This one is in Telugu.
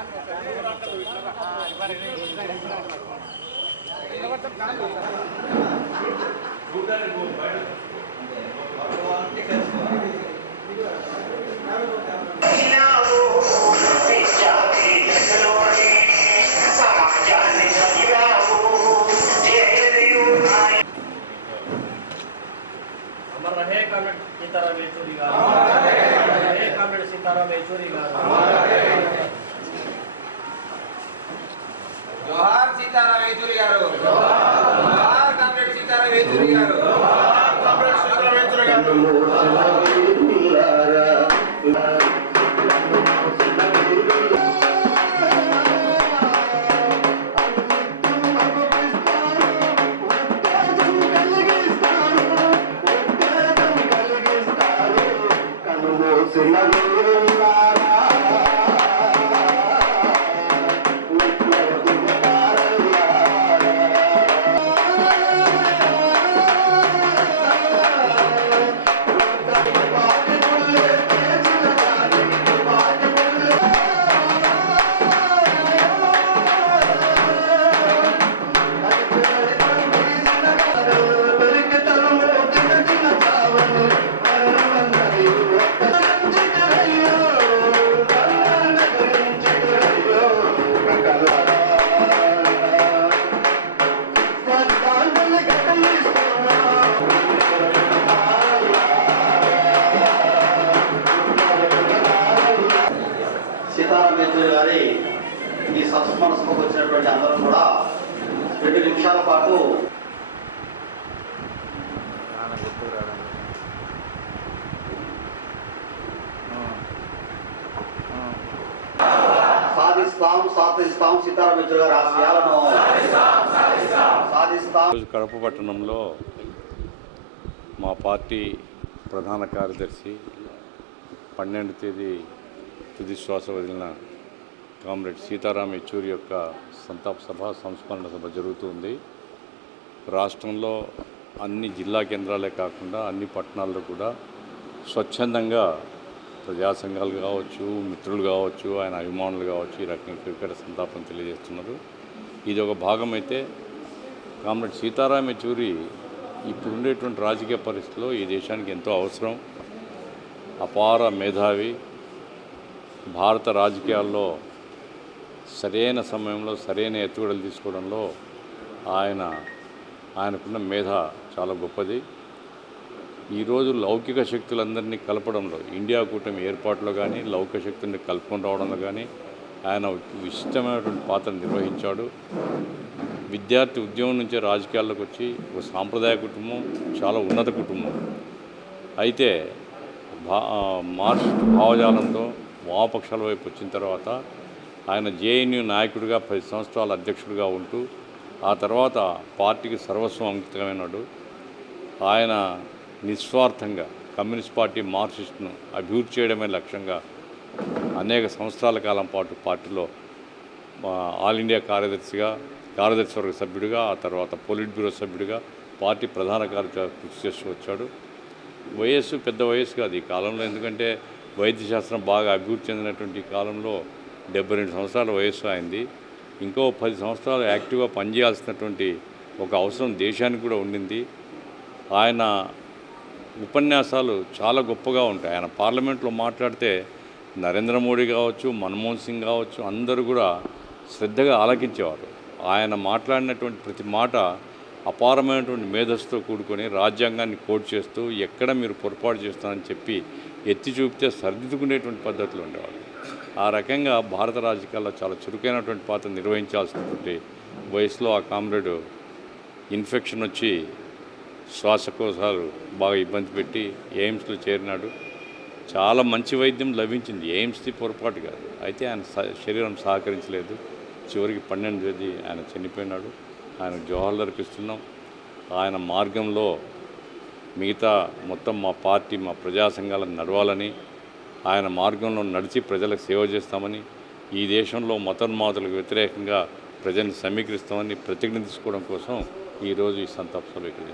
अमर रहे कॉमरेड सीताराम येचूरी गारू, अमर रहे कॉमरेड सीताराम येचूरी गारू। जोहार सीताराम येचूरी गारू, जोहार कॉमरेड सीताराम येचूरी गारू, जोहार कॉमरेड सीताराम येचूरी गारू। సీతారాం యేచూరి గారి ఈ సత్స్మరణ సభకు వచ్చినటువంటి అందరం కూడా 2 నిమిషాల పాటు సాధిస్తాం సీతారాం యేచూరి గారి ఆశయాలను సాధిస్తాం. కడప పట్టణంలో మా పార్టీ ప్రధాన కార్యదర్శి 12వ తేదీ తుది శ్వాస వదిలిన కామ్రేడ్ సీతారాం యేచూరి యొక్క సంతాప సభ సంస్మరణ సభ జరుగుతుంది. రాష్ట్రంలో అన్ని జిల్లా కేంద్రాలే కాకుండా అన్ని పట్టణాల్లో కూడా స్వచ్ఛందంగా ప్రజా సంఘాలు కావచ్చు, మిత్రులు కావచ్చు, ఆయన అభిమానులు కావచ్చు, ఈ రకంగా క్రికెట్ సంతాపం తెలియజేస్తున్నారు. ఇది ఒక భాగం అయితే కామ్రేడ్ సీతారాం యేచూరి ఇప్పుడు ఉండేటువంటి రాజకీయ పరిస్థితుల్లో ఈ దేశానికి ఎంతో అవసరం. అపార మేధావి, భారత రాజకీయాల్లో సరైన సమయంలో సరైన ఎత్తుగడలు తీసుకోవడంలో ఆయనకున్న మేధ చాలా గొప్పది. ఈరోజు లౌకిక శక్తులందరినీ కలపడంలో, ఇండియా కూటమి ఏర్పాటులో కానీ లౌకిక శక్తుల్ని కలుపుకొని రావడంలో కానీ ఆయన విశిష్టమైనటువంటి పాత్ర నిర్వహించాడు. విద్యార్థి ఉద్యమం నుంచే రాజకీయాల్లోకి వచ్చి ఒక సాంప్రదాయ కుటుంబం, చాలా ఉన్నత కుటుంబం. అయితే మార్క్సిస్ట్ భావజాలంతో వామపక్షాల వైపు వచ్చిన తర్వాత ఆయన జేఎన్యూ నాయకుడిగా 10 సంవత్సరాల అధ్యక్షుడిగా ఉంటూ ఆ తర్వాత పార్టీకి సర్వస్వం అంకితమైనాడు. ఆయన నిస్వార్థంగా కమ్యూనిస్ట్ పార్టీ మార్క్సిస్ట్ను అభివృద్ధి చేయడమే లక్ష్యంగా అనేక సంవత్సరాల కాలం పాటు పార్టీలో ఆల్ ఇండియా కార్యదర్శివర్గ సభ్యుడిగా, ఆ తర్వాత పొలిట్ బ్యూరో సభ్యుడిగా, పార్టీ ప్రధాన కార్యదర్శిగా కృషి చేస్తూ వచ్చాడు. వయస్సు పెద్ద వయస్సు కాదు ఈ కాలంలో, ఎందుకంటే వైద్య శాస్త్రం బాగా అభివృద్ధి చెందినటువంటి కాలంలో 72 సంవత్సరాల వయస్సు అయింది. ఇంకో 10 సంవత్సరాలు యాక్టివ్గా పనిచేయాల్సినటువంటి ఒక అవసరం దేశానికి కూడా ఉండింది. ఆయన ఉపన్యాసాలు చాలా గొప్పగా ఉంటాయి. ఆయన పార్లమెంట్లో మాట్లాడితే నరేంద్ర మోడీ కావచ్చు, మన్మోహన్ సింగ్ కావచ్చు, అందరూ కూడా శ్రద్ధగా ఆలకించేవారు. ఆయన మాట్లాడినటువంటి ప్రతి మాట అపారమైనటువంటి మేధస్సుతో కూడుకొని రాజ్యాంగాన్ని కోట్ చేస్తూ ఎక్కడ మీరు పొరపాటు చేస్తారని చెప్పి ఎత్తి చూపితే సరిదిద్దుకునేటువంటి పద్ధతులు ఉండేవాళ్ళు. ఆ రకంగా భారత రాజకీయాల్లో చాలా చురుకైనటువంటి పాత్ర నిర్వహించాల్సినటువంటి వయసులో ఆ కామ్రేడ్ ఇన్ఫెక్షన్ వచ్చి శ్వాసకోశాలు బాగా ఇబ్బంది పెట్టి ఎయిమ్స్లో చేరినాడు. చాలా మంచి వైద్యం లభించింది, ఎయిమ్స్ది పొరపాటు కాదు. అయితే ఆయన శరీరం సహకరించలేదు. చివరికి 12వ తేదీ ఆయన చనిపోయినాడు. ఆయన జోహార్లు అర్పిస్తున్నాం. ఆయన మార్గంలో మిగతా మొత్తం మా పార్టీ, మా ప్రజా సంఘాలను నడవాలని, ఆయన మార్గంలో నడిచి ప్రజలకు సేవ చేస్తామని, ఈ దేశంలో మతోన్మాదులకు వ్యతిరేకంగా ప్రజల్ని సమీకరిస్తామని ప్రతిజ్ఞ తీసుకోవడం కోసం ఈరోజు ఈ సంతాప సభ ఇక్కడ